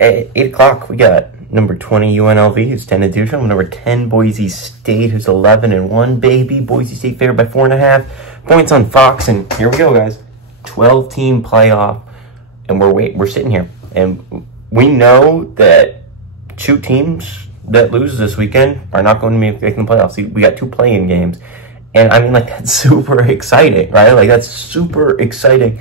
At 8 o'clock, we got number 20 UNLV, who's 10-2. Number 10 Boise State, who's 11-1. Baby, Boise State favored by 4.5 points on Fox. And here we go, guys. 12-team playoff, and we're sitting here, and we know that two teams that lose this weekend are not going to be making the playoffs. We got two play-in games, and I mean, like, that's super exciting, right? Like, that's super exciting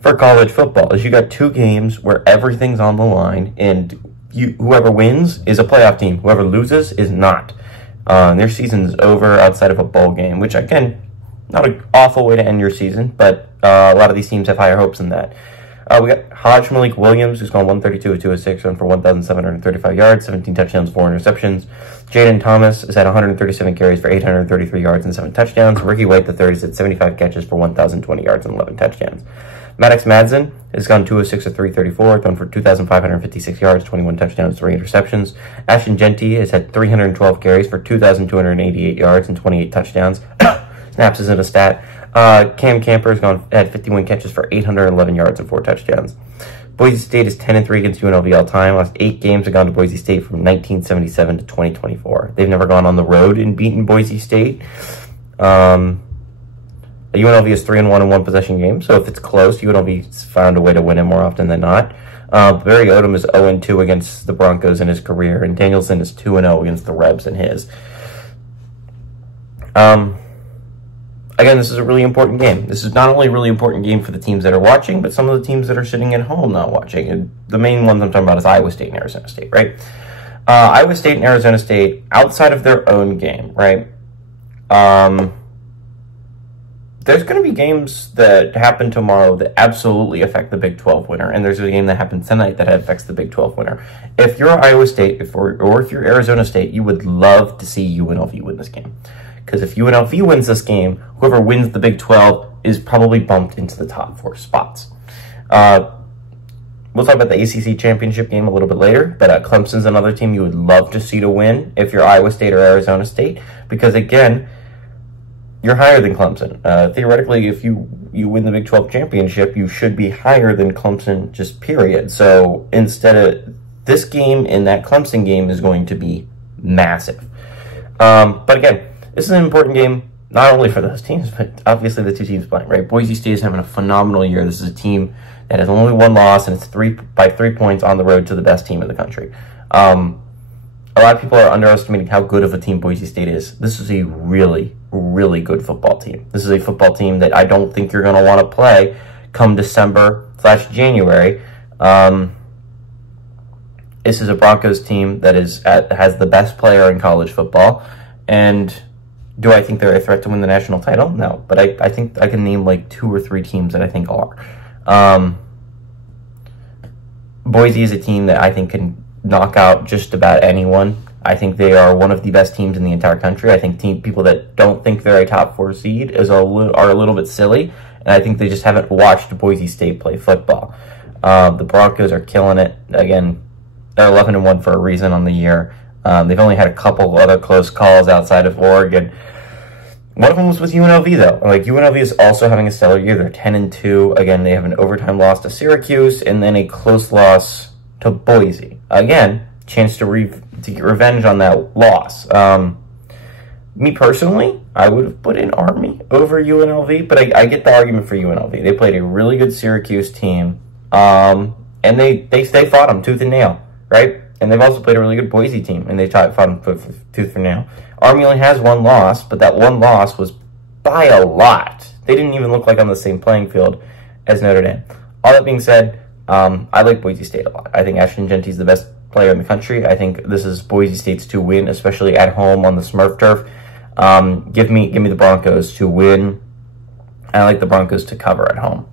for college football. Is you got two games where everything's on the line, and whoever wins is a playoff team. Whoever loses is not. Their season's over outside of a bowl game, which, again, not an awful way to end your season, but a lot of these teams have higher hopes than that. We got Hodge Malik Williams, who's gone 132 with 206, run for 1,735 yards, 17 touchdowns, 4 interceptions. Jaden Thomas has had 137 carries for 833 yards and 7 touchdowns. Ricky White, the third, has had 75 catches for 1,020 yards and 11 touchdowns. Maddox Madsen has gone 206 of 334, thrown for 2,556 yards, 21 touchdowns, 3 interceptions. Ashton Genty has had 312 carries for 2,288 yards and 28 touchdowns. Snaps isn't a stat. Cam Camper has had 51 catches for 811 yards and 4 touchdowns. Boise State is 10-3 against UNLV all time. Last 8 games have gone to Boise State from 1977 to 2024. They've never gone on the road and beaten Boise State. UNLV is 3-1 in one possession game, so if it's close, UNLV's found a way to win it more often than not. Barry Odom is 0-2 against the Broncos in his career, and Danielson is 2-0 against the Rebs in his. Again, this is a really important game. This is not only a really important game for the teams that are watching, but some of the teams that are sitting at home not watching. And the main ones I'm talking about is Iowa State and Arizona State, right? Iowa State and Arizona State, outside of their own game, right? There's going to be games that happen tomorrow that absolutely affect the Big 12 winner, and there's a game that happens tonight that affects the Big 12 winner. If you're Iowa State or if you're Arizona State, you would love to see UNLV win this game. Because if UNLV wins this game, whoever wins the Big 12 is probably bumped into the top 4 spots. We'll talk about the ACC championship game a little bit later, but Clemson's another team you would love to see to win if you're Iowa State or Arizona State, because, again, you're higher than Clemson. Theoretically, if you win the Big 12 championship, you should be higher than Clemson, just period. So instead of this game and that Clemson game is going to be massive. But again, this is an important game, not only for those teams, but obviously the two teams playing, right? Boise State is having a phenomenal year. This is a team that has only one loss, and it's by 3 points on the road to the best team in the country. A lot of people are underestimating how good of a team Boise State is. This is a really, really good football team. This is a football team that I don't think you're going to want to play come December/January. This is a Broncos team that has the best player in college football. And do I think they're a threat to win the national title? No. But I think I can name like 2 or 3 teams that I think are. Boise is a team that I think can knock out just about anyone. I think they are one of the best teams in the entire country. I think people that don't think they're a top 4 seed are a little bit silly, and I think they just haven't watched Boise State play football. The Broncos are killing it. Again, they're 11-1 for a reason on the year. They've only had a couple other close calls outside of Oregon. One of them was with UNLV, though. Like, UNLV is also having a stellar year. They're 10-2. Again, they have an overtime loss to Syracuse and then a close loss to Boise. Again, chance to get revenge on that loss. Me personally, I would have put in Army over UNLV, but I get the argument for UNLV. They played a really good Syracuse team, and they fought them tooth and nail, right? And they've also played a really good Boise team, and they fought them tooth and nail. Army only has 1 loss, but that 1 loss was by a lot. They didn't even look like on the same playing field as Notre Dame. All that being said, I like Boise State a lot. I think Ashton Genty is the best player in the country. I think this is Boise State's to win, especially at home on the Smurf turf. Give me the Broncos to win. I like the Broncos to cover at home.